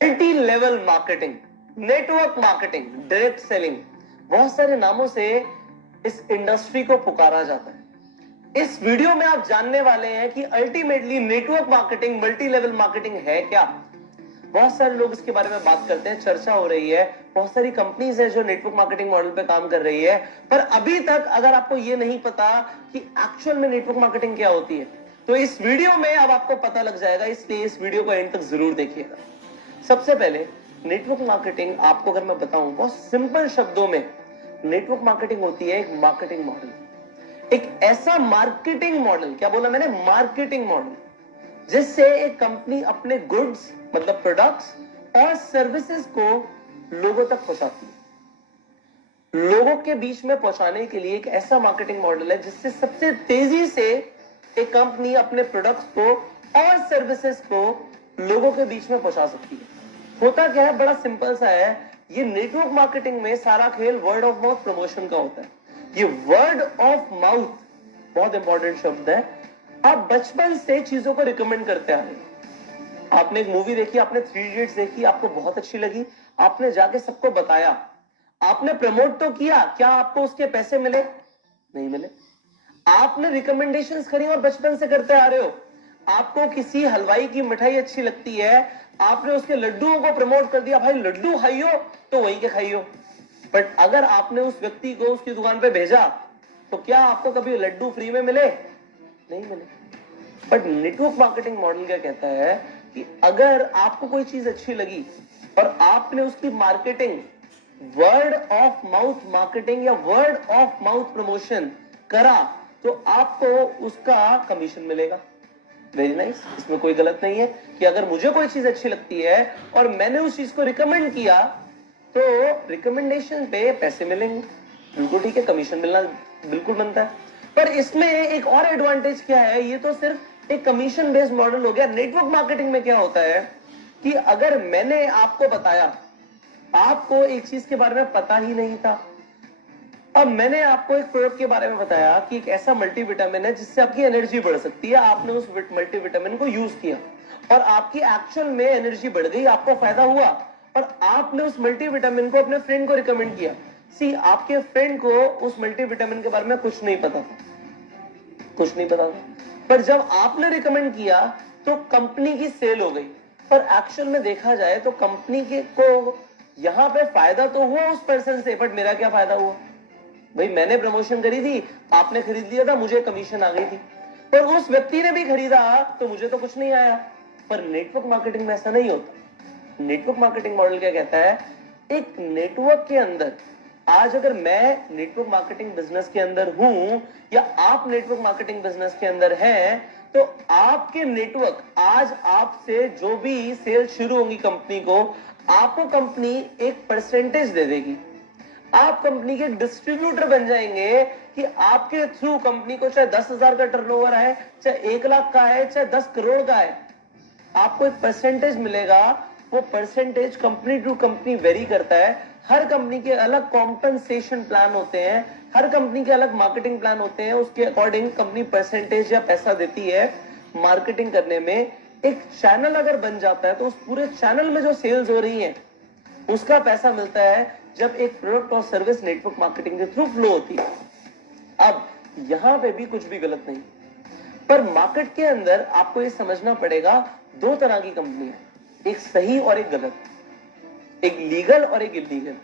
Multi level marketing, network marketing, direct selling, बहुत सारे नामों से इस इंडस्ट्री को पुकारा जाता है। इस वीडियो में आप जानने वाले हैं कि ultimately network marketing, multi level marketing है क्या। बहुत सारे लोग इसके बारे में बात करते हैं, चर्चा हो रही है, बहुत सारी कंपनीज है जो नेटवर्क मार्केटिंग मॉडल पे काम कर रही है, पर अभी तक अगर आपको ये नहीं पता कि एक्चुअल में नेटवर्क मार्केटिंग क्या होती है, तो इस वीडियो में अब आपको पता लग जाएगा, इसलिए इस वीडियो को एंड तक जरूर देखिएगा। सबसे पहले नेटवर्क मार्केटिंग आपको अगर मैं बताऊं बहुत सिंपल शब्दों में, नेटवर्क मार्केटिंग होती है एक मार्केटिंग मॉडल, एक ऐसा मार्केटिंग मॉडल, क्या बोला मैंने, मार्केटिंग मॉडल, जिससे एक कंपनी अपने गुड्स मतलब प्रोडक्ट्स और सर्विसेज को लोगों तक पहुंचाती है। लोगों के बीच में पहुंचाने के लिए एक ऐसा मार्केटिंग मॉडल है जिससे सबसे तेजी से एक कंपनी अपने प्रोडक्ट्स को और सर्विसेज को लोगों के बीच में पहुंचा सकती है। होता क्या है, बड़ा सिंपल सा है, ये नेटवर्क मार्केटिंग में सारा खेल वर्ड ऑफ माउथ प्रमोशन का होता है। ये वर्ड ऑफ माउथ बहुत इंपॉर्टेंट शब्द है। आप बचपन से चीजों को रिकमेंड करते आ रहे हैं। आपने एक मूवी देखी, आपने 3 इडियट्स देखी, आपको बहुत अच्छी लगी, आपने जाके सबको बताया, आपने प्रमोट तो किया, क्या आपको उसके पैसे मिले? नहीं मिले। आपने रिकमेंडेशंस करी और बचपन से करते आ रहे हो। आपको किसी हलवाई की मिठाई अच्छी लगती है, आपने उसके लड्डुओं को प्रमोट कर दिया, भाई लड्डू खाइयो, तो वहीं के खाइयो। बट अगर आपने उस व्यक्ति को उसकी दुकान पे भेजा तो क्या आपको कभी लड्डू फ्री में मिले? नहीं मिले। बट नेटवर्क मार्केटिंग मॉडल क्या कहता है कि अगर आपको कोई चीज अच्छी लगी और आपने उसकी marketing, word of mouth marketing या वर्ड ऑफ माउथ प्रमोशन करा, तो आपको उसका कमीशन मिलेगा। वेरी नाइस, इसमें कोई गलत नहीं है कि अगर मुझे कोई चीज अच्छी लगती है और मैंने उस चीज को रिकमेंड किया तो रिकमेंडेशन पे पैसे मिलेंगे, बिल्कुल ठीक है, कमीशन मिलना बिल्कुल बनता है। पर इसमें एक और एडवांटेज क्या है, ये तो सिर्फ एक कमीशन बेस्ड मॉडल हो गया। नेटवर्क मार्केटिंग में क्या होता है कि अगर मैंने आपको बताया, आपको एक चीज के बारे में पता ही नहीं था, अब मैंने आपको एक प्रोडक्ट के बारे में बताया कि एक ऐसा मल्टीविटामिन है जिससे आपकी एनर्जी बढ़ सकती है, आपने उस मल्टीविटामिन को यूज किया और आपकी एक्चुअल में एनर्जी बढ़ गई, आपको फायदा हुआ और आपने उस मल्टीविटामिन को अपने फ्रेंड को रिकमेंड किया। सी, आपके फ्रेंड को उस मल्टीविटामिन के बारे में कुछ नहीं पता था, कुछ नहीं पता था, पर जब आपने रिकमेंड किया तो कंपनी की सेल हो गई। पर एक्चुअल में देखा जाए तो कंपनी के को यहां पे फायदा तो हुआ उस पर्सन से, बट मेरा क्या फायदा हुआ? भाई मैंने प्रमोशन करी थी, आपने खरीद लिया था, मुझे कमीशन आ गई थी, पर उस व्यक्ति ने भी खरीदा तो मुझे तो कुछ नहीं आया। पर नेटवर्क मार्केटिंग में ऐसा नहीं होता। नेटवर्क मार्केटिंग मॉडल क्या कहता है, एक नेटवर्क के अंदर, आज अगर मैं नेटवर्क मार्केटिंग बिजनेस के अंदर हूं या आप नेटवर्क मार्केटिंग बिजनेस के अंदर हैं, तो आपके नेटवर्क, आज आपसे जो भी सेल शुरू होंगी कंपनी को, आपको कंपनी एक परसेंटेज दे देगी। आप कंपनी के डिस्ट्रीब्यूटर बन जाएंगे कि आपके थ्रू कंपनी को चाहे 10,000 का टर्नओवर है, चाहे 1 लाख का है, चाहे 10 करोड़ का है, आपको एक परसेंटेज मिलेगा। वो percentage company to company vary करता है। हर कंपनी के अलग कॉम्पनसेशन प्लान होते हैं, हर कंपनी के अलग मार्केटिंग प्लान होते हैं, उसके अकॉर्डिंग कंपनी परसेंटेज या पैसा देती है मार्केटिंग करने में। एक चैनल अगर बन जाता है तो उस पूरे चैनल में जो सेल्स हो रही है उसका पैसा मिलता है जब एक प्रोडक्ट और सर्विस नेटवर्क मार्केटिंग के थ्रू फ्लो होती है। अब यहां पे भी कुछ भी गलत नहीं, पर मार्केट के अंदर आपको ये समझना पड़ेगा, 2 तरह की कंपनी है, एक सही और एक गलत, एक लीगल और एक इलीगल।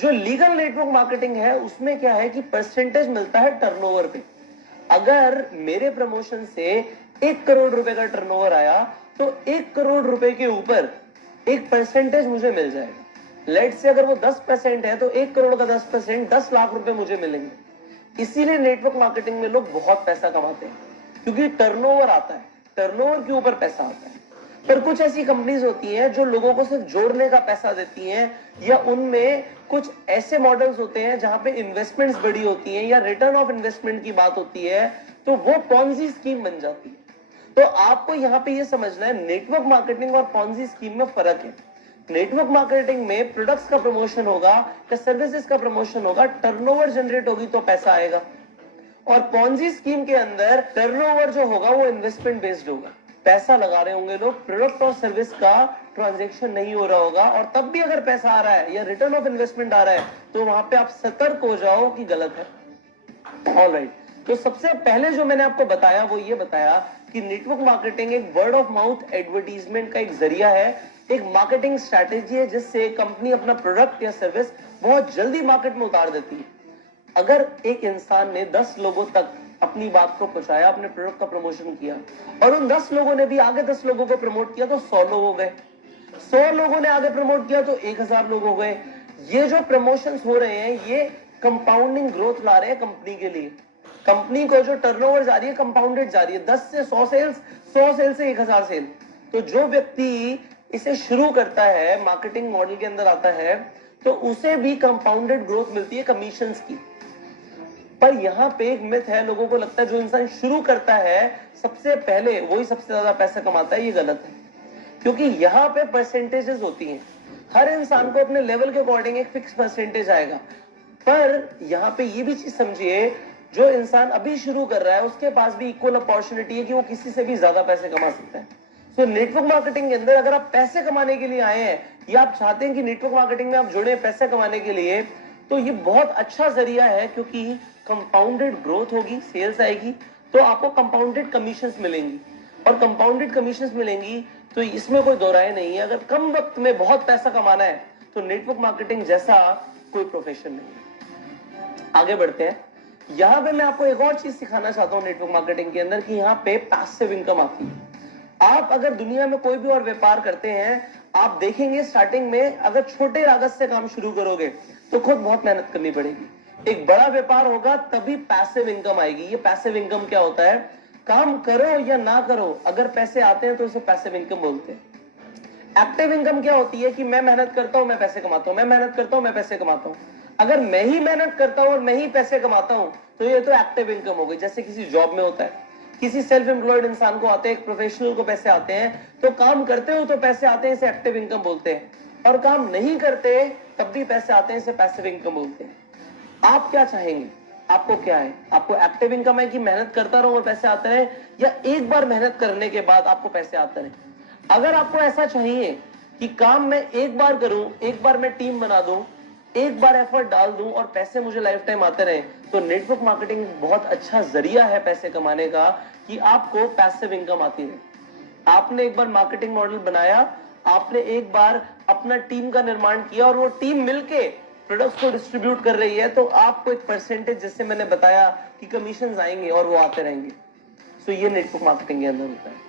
जो लीगल नेटवर्क मार्केटिंग है उसमें क्या है कि परसेंटेज मिलता है टर्नओवर पे। अगर मेरे प्रमोशन से 1 करोड़ रुपए का टर्नओवर आया तो 1 करोड़ रुपए के ऊपर एक परसेंटेज मुझे मिल जाएगा। लेट से अगर वो 10% है तो 1 करोड़ का 10%, 10 लाख रुपए मुझे मिलेंगे। इसीलिए नेटवर्क मार्केटिंग में लोग बहुत पैसा कमाते हैं, क्योंकि टर्नओवर आता है, टर्नओवर के ऊपर पैसा आता है। पर कुछ ऐसी कंपनीज होती हैं जो लोगों को सिर्फ जोड़ने का पैसा देती हैं, या उनमें कुछ ऐसे मॉडल्स होते हैं जहां पे इन्वेस्टमेंट्स बड़ी होती हैं या रिटर्न ऑफ इन्वेस्टमेंट की बात होती है, तो वो पॉन्जी स्कीम बन जाती है। तो आपको यहां पे ये समझना है, नेटवर्क मार्केटिंग और पॉन्जी स्कीम में फर्क है। नेटवर्क मार्केटिंग में प्रोडक्ट्स का प्रमोशन होगा या सर्विसेज का प्रमोशन होगा, टर्नओवर जनरेट होगी तो पैसा आएगा। और पॉन्जी स्कीम के अंदर टर्नओवर जो होगा वो इन्वेस्टमेंट बेस्ड होगा, पैसा लगा रहे होंगे लोग, प्रोडक्ट और सर्विस का ट्रांजैक्शन नहीं हो रहा होगा और तब भी अगर पैसा आ रहा है या रिटर्न ऑफ इन्वेस्टमेंट आ रहा है तो वहां पे आप सतर्क हो जाओ कि गलत है। ऑलराइट, तो सबसे पहले जो मैंने आपको बताया वो ये बताया कि नेटवर्क मार्केटिंग एक वर्ड ऑफ माउथ एडवर्टीजमेंट का एक जरिया है, एक मार्केटिंग स्ट्रैटेजी है जिससे कंपनी अपना प्रोडक्ट या सर्विस बहुत जल्दी मार्केट में उतार देती है। अगर एक इंसान ने 10 लोगों तक अपनी बात को पहुंचाया, अपने प्रोडक्ट का प्रमोशन किया और उन 10 लोगों ने भी आगे 10 लोगों को प्रमोट किया तो 100 लोग हो गए, 100 लोगों ने आगे प्रमोट किया तो 1000 लोग हो गए। ये जो प्रमोशंस हो रहे हैं ये कंपाउंडिंग ग्रोथ ला रहे हैं कंपनी के लिए। कंपनी को जो टर्नओवर जा रही है कंपाउंडेड जा रही है, 10 से 100 सेल्स, 100 सेल से 1000 सेल। तो जो व्यक्ति इसे शुरू करता है, मार्केटिंग मॉडल के अंदर आता है, तो उसे भी कंपाउंडेड ग्रोथ मिलती है कमीशंस की। पर यहां पे एक मिथ है, लोगों को लगता है जो इंसान शुरू करता है सबसे पहले वही सबसे ज्यादा पैसा कमाता है। ये गलत है, क्योंकि यहां पे परसेंटेजेस होती हैं। हर इंसान को अपने लेवल के अकॉर्डिंग एक फिक्स परसेंटेज आएगा। पर यहां पे ये भी चीज समझिए, जो इंसान अभी शुरू कर रहा है उसके पास भी इक्वल अपॉर्चुनिटी है कि वो किसी से भी ज्यादा पैसे कमा सकता है। तो नेटवर्क मार्केटिंग के अंदर अगर आप पैसे कमाने के लिए आए हैं या आप चाहते हैं कि नेटवर्क मार्केटिंग में आप जुड़े पैसे कमाने के लिए, तो ये बहुत अच्छा जरिया है, क्योंकि कंपाउंडेड ग्रोथ होगी, सेल्स आएगी तो आपको कंपाउंडेड कमीशंस मिलेंगी और कंपाउंडेड कमीशंस मिलेंगी तो इसमें कोई दो राय नहीं है। अगर कम वक्त में बहुत पैसा कमाना है तो नेटवर्क मार्केटिंग जैसा कोई प्रोफेशन नहीं है। आगे बढ़ते हैं। यहां पे मैं आपको एक और चीज सिखाना चाहता हूं नेटवर्क मार्केटिंग के अंदर कि यहां पे पैसिव इनकम आती है। आप अगर दुनिया में कोई भी और व्यापार करते हैं, आप देखेंगे स्टार्टिंग में अगर छोटे लागत से काम शुरू करोगे तो खुद बहुत मेहनत करनी पड़ेगी। एक बड़ा व्यापार होगा तभी पैसिव इनकम आएगी। ये पैसिव इनकम क्या होता है? काम करो या ना करो, अगर पैसे आते हैं तो उसे पैसिव इनकम बोलते हैं। एक्टिव इनकम क्या होती है कि मैं मेहनत करता हूं, मैं पैसे कमाता हूं, मैं मेहनत करता हूं, मैं पैसे कमाता हूं। अगर मैं ही मेहनत करता हूं और मैं ही पैसे कमाता हूं तो ये तो एक्टिव इनकम हो गई। जैसे किसी जॉब में होता है, किसी सेल्फ एम्प्लॉयड इंसान को आते हैं, एक प्रोफेशनल को पैसे आते हैं, तो काम करते हो तो पैसे आते हैं, इसे एक्टिव इनकम बोलते हैं। और काम नहीं करते तब भी पैसे आते हैं, इसे पैसिव इनकम बोलते हैं। आप क्या चाहेंगे? आपको क्या है? आपको एक्टिव इनकम है कि मेहनत करता रहो और पैसे आते रहे, या एक बार मेहनत करने के बाद आपको पैसे आते रहे? अगर आपको ऐसा चाहिए कि काम मैं एक बार करूं, एक बार मैं टीम बना दूं, एक बार एफर्ट डाल दूं और पैसे मुझे लाइफ टाइम आते रहे, तो नेटवर्क मार्केटिंग बहुत अच्छा जरिया है पैसे कमाने का, कि आपको पैसिव इनकम आती रहे। आपने एक बार मार्केटिंग मॉडल बनाया, आपने एक बार अपना टीम का निर्माण किया और वो टीम मिलके प्रोडक्ट्स को डिस्ट्रीब्यूट कर रही है, तो आपको एक परसेंटेज, जैसे मैंने बताया कि कमीशन आएंगे और वो आते रहेंगे। सो ये नेटवर्क मार्केटिंग के अंदर होता है।